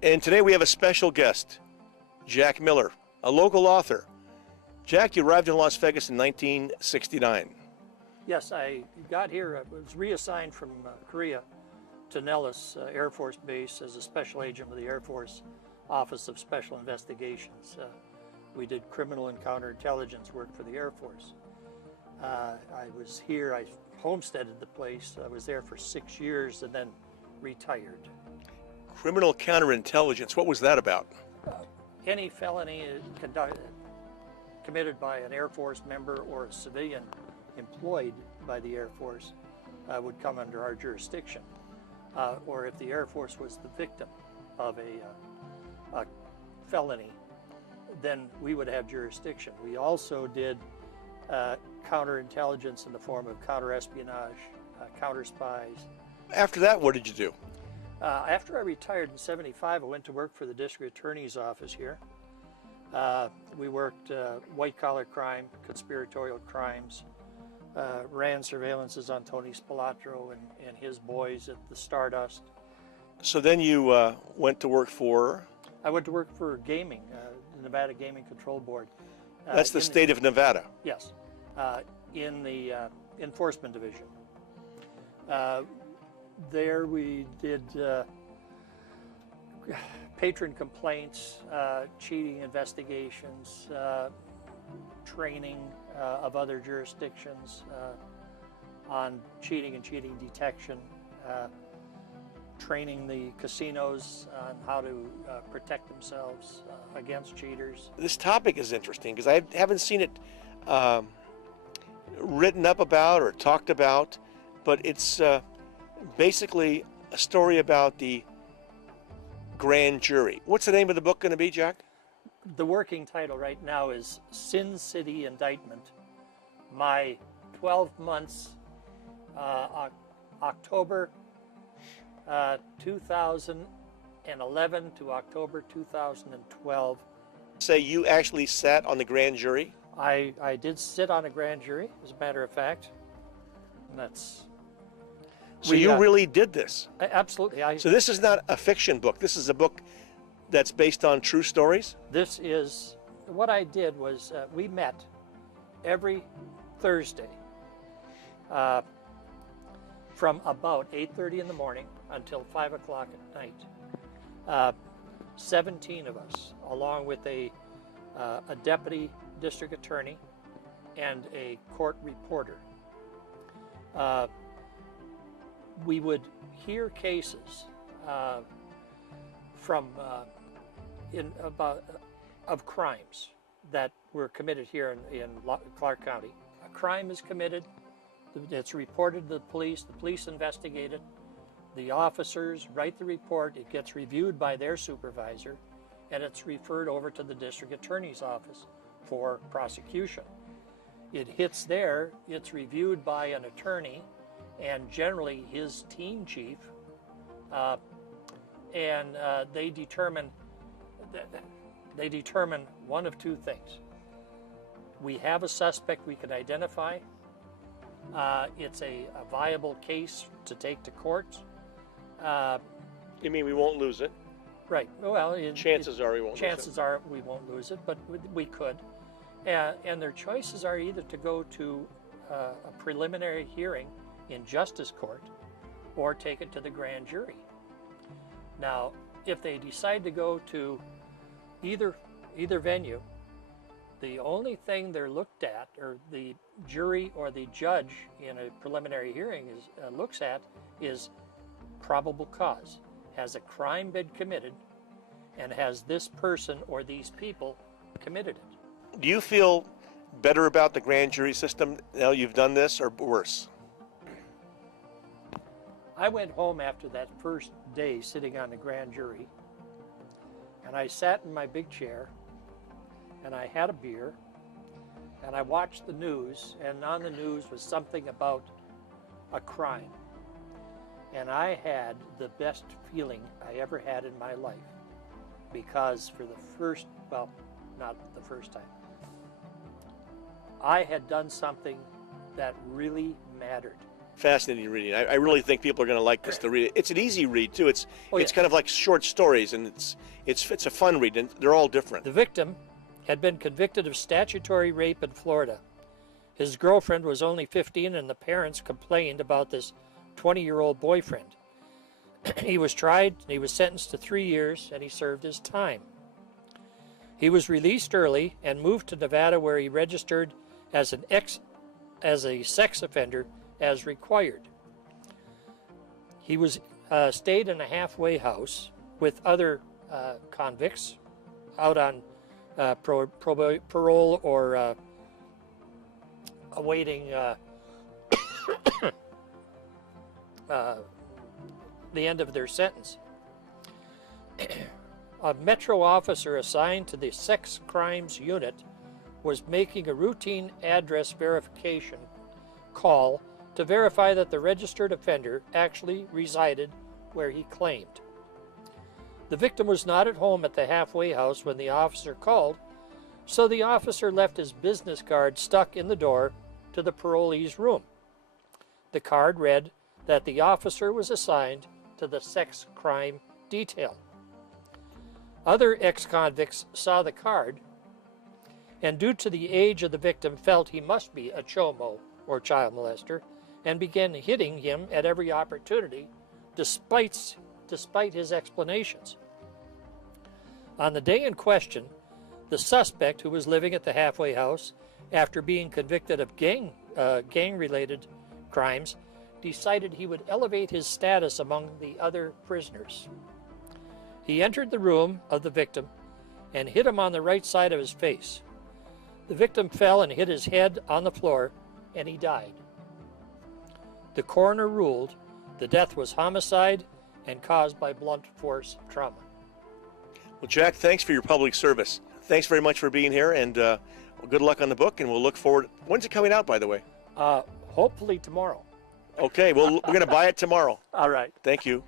And today we have a special guest, Jack Miller, a local author. Jack, you arrived in Las Vegas in 1969. Yes, I got here, I was reassigned from Korea to Nellis Air Force Base as a special agent with the Air Force Office of Special Investigations. We did criminal and counterintelligence work for the Air Force. I was here, I homesteaded the place. I was there for 6 years and then retired. Criminal counterintelligence, what was that about? Any felony committed by an Air Force member or a civilian employed by the Air Force would come under our jurisdiction. Or if the Air Force was the victim of a felony, then we would have jurisdiction. We also did counterintelligence in the form of counterespionage, counter spies. After that, what did you do? After I retired in '75, I went to work for the district attorney's office here. We worked white-collar crime, conspiratorial crimes, ran surveillances on Tony Spilatro and his boys at the Stardust. So then you went to work for? I went to work for gaming, the Nevada Gaming Control Board. That's the state of Nevada? Yes, in the enforcement division. There we did patron complaints, cheating investigations, training of other jurisdictions on cheating and cheating detection, training the casinos on how to protect themselves against cheaters. This topic is interesting because I haven't seen it written up about or talked about, but it's basically a story about the grand jury. What's the name of the book going to be, Jack? The working title right now is Sin City Indictment. My 12 months, October 2011 to October 2012. Say you actually sat on the grand jury? I did sit on a grand jury, as a matter of fact. And that's... So you really did this? Absolutely. So this is not a fiction book. This is a book that's based on true stories? This is, what I did was we met every Thursday from about 8:30 in the morning until 5 o'clock at night. 17 of us, along with a deputy district attorney and a court reporter. We would hear cases of crimes that were committed here in Clark County. A crime is committed, it's reported to the police investigate it, the officers write the report, it gets reviewed by their supervisor, and it's referred over to the district attorney's office for prosecution. It hits there, it's reviewed by an attorney, and generally his team chief, and they determine one of two things. We have a suspect we can identify. It's a viable case to take to court. You mean we won't lose it? Right. Well, chances are we won't lose it. Chances are we won't lose it, but we could. And their choices are either to go to a preliminary hearing in justice court or take it to the grand jury. Now, if they decide to go to either venue, the only thing they're looked at, or the jury or the judge in a preliminary hearing looks at, is probable cause. Has a crime been committed, and has this person or these people committed it? Do you feel better about the grand jury system now you've done this, or worse? I went home after that first day sitting on the grand jury, and I sat in my big chair, and I had a beer, and I watched the news, and on the news was something about a crime. And I had the best feeling I ever had in my life, because for the first, well, not the first time, I had done something that really mattered. fascinating reading. I really think people are going to like this to read it. It's an easy read too. It's yes. kind of like short stories, and it's a fun read, and they're all different. The victim had been convicted of statutory rape in Florida. His girlfriend was only 15, and the parents complained about this 20-year-old boyfriend. He was tried, and he was sentenced to 3 years, and he served his time. He was released early and moved to Nevada, where he registered as a sex offender as required. He was stayed in a halfway house with other convicts out on parole or awaiting the end of their sentence. A Metro officer assigned to the sex crimes unit was making a routine address verification call to verify that the registered offender actually resided where he claimed. The victim was not at home at the halfway house when the officer called, so the officer left his business card stuck in the door to the parolee's room. The card read that the officer was assigned to the sex crime detail. Other ex-convicts saw the card, and due to the age of the victim, felt he must be a chomo or child molester, and began hitting him at every opportunity, despite his explanations. On the day in question, the suspect, who was living at the halfway house after being convicted of gang-related crimes, decided he would elevate his status among the other prisoners. He entered the room of the victim and hit him on the right side of his face. The victim fell and hit his head on the floor, and he died. The coroner ruled the death was homicide and caused by blunt force trauma. Well, Jack, thanks for your public service. Thanks very much for being here, and good luck on the book, and we'll look forward. When's it coming out, by the way? Hopefully tomorrow. Okay, well, we're going to buy it tomorrow. All right. Thank you.